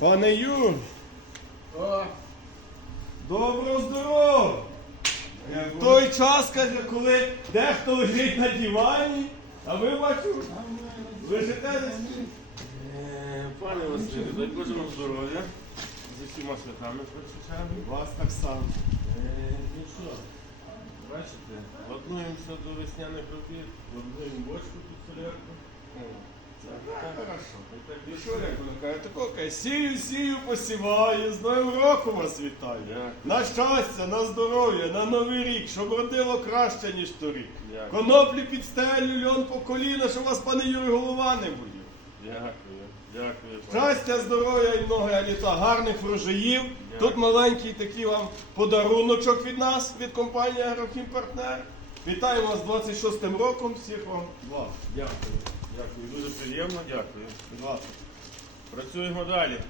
Пане Юр, О, доброго здоров'я! В той час, каже, коли дехто лежить на дивані, а ви бачу, лежите десь. е, пане Василю, дай Боже вам здоров'я. З усіма святами першу. Вас так само. Е, Ну що, бачите, готуємося до весняних робіт, робимо бочку під солярку. Сію, сію, посіваю, з Новим роком вас вітаю. Дякую. На щастя, на здоров'я, на новий рік, щоб родило краще, ніж торік. Дякую. Коноплі під стелю, льон по коліна, щоб вас, пане Юрій, голова не болів. Дякую, дякую. Щастя, здоров'я і много літа, гарних врожаїв. Тут маленький такий вам подаруночок від нас, від компанії Агрохім Партнер. Вітаємо вас з 26-м роком, всіх вам благ. Дякую. Дякую. Дуже приємно, дякую. Працюємо далі.